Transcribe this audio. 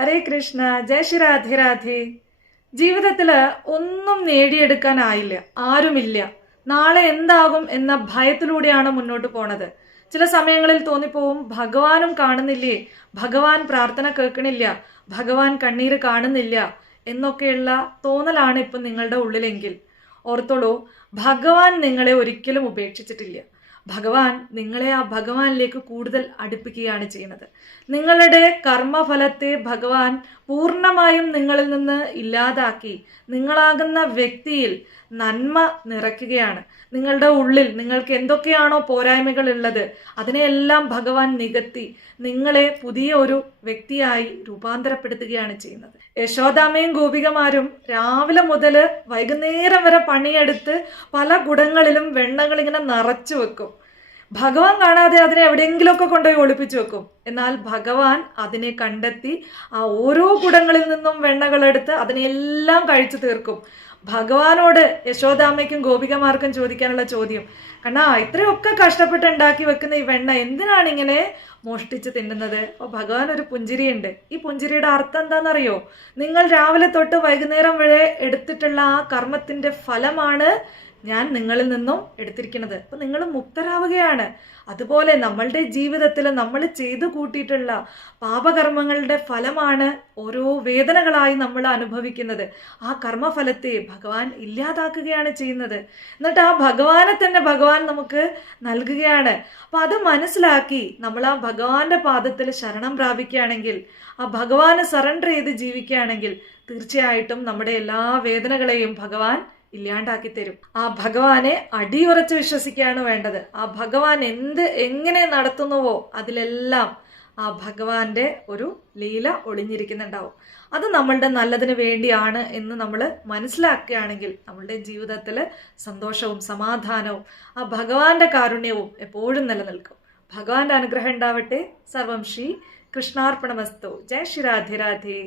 ഹരേ കൃഷ്ണ, ജയ ശ്രീ രാധേ രാധേ. ജീവിതത്തിൽ ഒന്നും നേടിയെടുക്കാനായില്ല, ആരുമില്ല. നാളെ എന്താകും എന്ന ഭയത്തിലൂടെയാണ് മുന്നോട്ട് പോണത്. ചില സമയങ്ങളിൽ തോന്നിപ്പോവും, ഭഗവാനും കാണുന്നില്ലേ, ഭഗവാൻ പ്രാർത്ഥന കേൾക്കണില്ല, ഭഗവാൻ കണ്ണീര് കാണുന്നില്ല എന്നൊക്കെയുള്ള തോന്നലാണ് ഇപ്പം നിങ്ങളുടെ ഉള്ളിലെങ്കിൽ ഓർത്തോളൂ, ഭഗവാൻ നിങ്ങളെ ഒരിക്കലും ഉപേക്ഷിച്ചിട്ടില്ല. ഭഗവാൻ നിങ്ങളെ ആ ഭഗവാനിലേക്ക് കൂടുതൽ അടുപ്പിക്കുകയാണ് ചെയ്യുന്നത്. നിങ്ങളുടെ കർമ്മഫലത്തെ ഭഗവാൻ പൂർണ്ണമായും നിങ്ങളിൽ നിന്ന് ഇല്ലാതാക്കി നിങ്ങളാകുന്ന വ്യക്തിയിൽ നന്മ നിറയ്ക്കുകയാണ്. നിങ്ങളുടെ ഉള്ളിൽ നിങ്ങൾക്ക് എന്തൊക്കെയാണോ പോരായ്മകൾ ഉള്ളത് അതിനെയെല്ലാം ഭഗവാൻ നികത്തി നിങ്ങളെ പുതിയ ഒരു വ്യക്തിയായി രൂപാന്തരപ്പെടുത്തുകയാണ് ചെയ്യുന്നത്. യശോദാമ്മയും ഗോപികമാരും രാവിലെ മുതൽ വൈകുന്നേരം വരെ പണിയെടുത്ത് പല കുടങ്ങളിലും വെണ്ണകൾ ഇങ്ങനെ നിറച്ചു വെക്കും. ഭഗവാൻ കാണാതെ അതിനെ എവിടെയെങ്കിലുമൊക്കെ കൊണ്ടുപോയി ഒളിപ്പിച്ചു വെക്കും. എന്നാൽ ഭഗവാൻ അതിനെ കണ്ടെത്തി ആ ഓരോ കുടങ്ങളിൽ നിന്നും വെണ്ണകളെടുത്ത് അതിനെല്ലാം കഴിച്ചു തീർക്കും. ഭഗവാനോട് യശോദാമ്മയ്ക്കും ഗോപികമാർക്കും ചോദിക്കാനുള്ള ചോദ്യം, കണ്ണാ ഇത്രയൊക്കെ കഷ്ടപ്പെട്ട് ഉണ്ടാക്കി വെക്കുന്ന ഈ വെണ്ണ എന്തിനാണ് ഇങ്ങനെ മോഷ്ടിച്ച് തിന്നുന്നത്? അപ്പോൾ ഭഗവാൻ ഒരു പുഞ്ചിരിയുണ്ട്. ഈ പുഞ്ചിരിയുടെ അർത്ഥം എന്താണെന്നറിയോ? നിങ്ങൾ രാവിലെ തൊട്ട് വൈകുന്നേരം വരെ എടുത്തിട്ടുള്ള ആ കർമ്മത്തിന്റെ ഫലമാണ് ഞാൻ നിങ്ങളിൽ നിന്നും എടുത്തിരിക്കുന്നത്. അപ്പൊ നിങ്ങൾ മുക്തരാവുകയാണ്. അതുപോലെ നമ്മളുടെ ജീവിതത്തിൽ നമ്മൾ ചെയ്തു കൂട്ടിയിട്ടുള്ള പാപകർമ്മങ്ങളുടെ ഫലമാണ് ഓരോ വേദനകളായി നമ്മൾ അനുഭവിക്കുന്നത്. ആ കർമ്മഫലത്തെ ഭഗവാൻ ഇല്ലാതാക്കുകയാണ് ചെയ്യുന്നത്. എന്നിട്ട് ആ ഭഗവാനെ തന്നെ ഭഗവാൻ നമുക്ക് നൽകുകയാണ്. അപ്പൊ അത് മനസ്സിലാക്കി നമ്മൾ ആ ഭഗവാന്റെ പാദത്തിൽ ശരണം പ്രാപിക്കുകയാണെങ്കിൽ, ആ ഭഗവാന് സറണ്ടർ ചെയ്ത് ജീവിക്കുകയാണെങ്കിൽ തീർച്ചയായിട്ടും നമ്മുടെ എല്ലാ വേദനകളെയും ഭഗവാൻ ഇല്ലാണ്ടാക്കി തരും. ആ ഭഗവാനെ അടിയുറച്ച് വിശ്വസിക്കുകയാണ് വേണ്ടത്. ആ ഭഗവാൻ എങ്ങനെ നടത്തുന്നുവോ അതിലെല്ലാം ആ ഭഗവാന്റെ ഒരു ലീല ഒളിഞ്ഞിരിക്കുന്നുണ്ടാവും. അത് നമ്മളുടെ നല്ലതിന് വേണ്ടിയാണ് എന്ന് നമ്മൾ മനസ്സിലാക്കുകയാണെങ്കിൽ നമ്മളുടെ ജീവിതത്തിൽ സന്തോഷവും സമാധാനവും ആ ഭഗവാന്റെ കാരുണ്യവും എപ്പോഴും നിലനിൽക്കും. ഭഗവാന്റെ അനുഗ്രഹം ഉണ്ടാവട്ടെ. സർവം ശ്രീ കൃഷ്ണാർപ്പണമസ്തു. ജയ ശ്രീ രാധേ രാധേ.